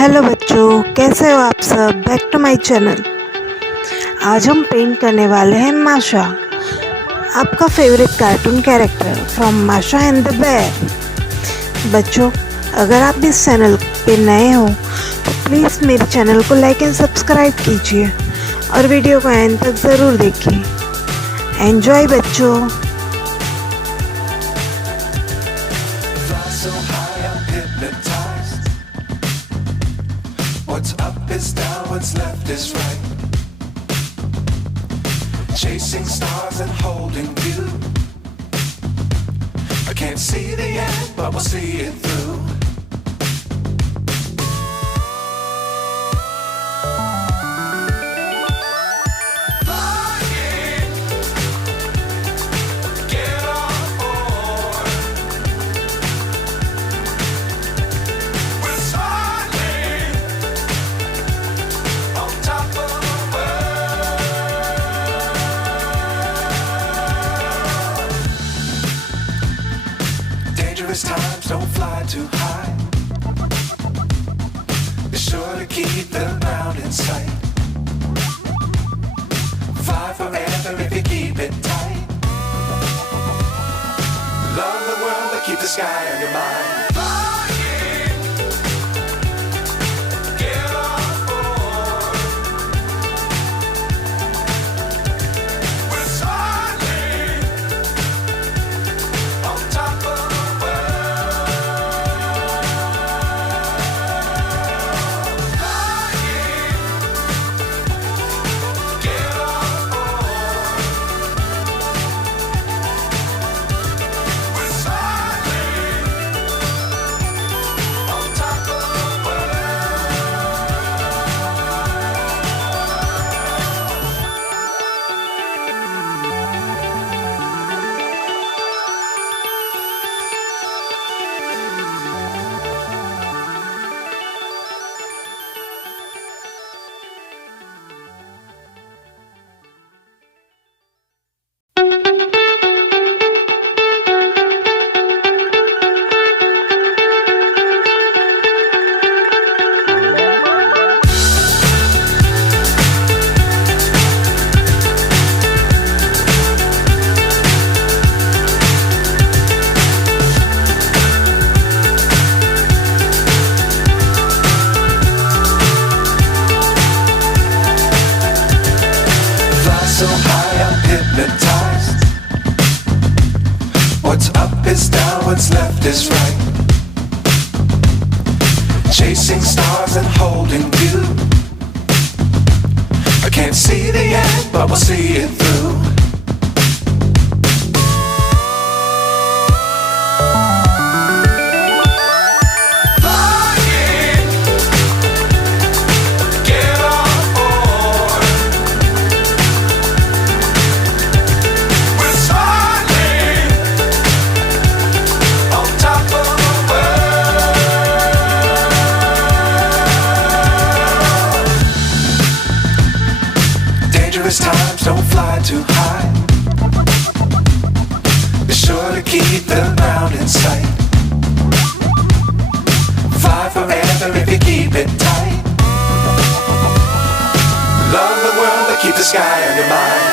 Hello बच्चों, कैसे हो आप सब। Back to my channel. आज हम पेंट करने वाले हैं माशा, आपका favourite cartoon character from Masha and the bear. बच्चों, अगर आप इस चैनल पे नए हो तो प्लीज़ मेरे चैनल को लाइक एंड सब्सक्राइब कीजिए और वीडियो को एंड तक ज़रूर देखिए। एंजॉय बच्चों। What's up is down, what's left is right. Chasing stars and holding you. I can't see the end, but we'll see it through. Flying, get on board. We're soaring on top of the world. Dangerous times, don't fly too high. Be sure to keep the ground in sight. Fly forever if you keep it tight. Love the world, but keep the sky on your mind. Flying, get on board. We're soaring on top of the world. Flying, get on board. We're soaring on top of the Fly so high, I'm hypnotized. What's up is down, what's left is right. Chasing stars and holding you. I can't see the end, but we'll see it through. Flying, get on board. We're soaring on top of the world. Dangerous times, don't fly too high. Be sure to keep the ground in sight. Fly forever if you keep it tight. Love the world, but keep the sky on your mind.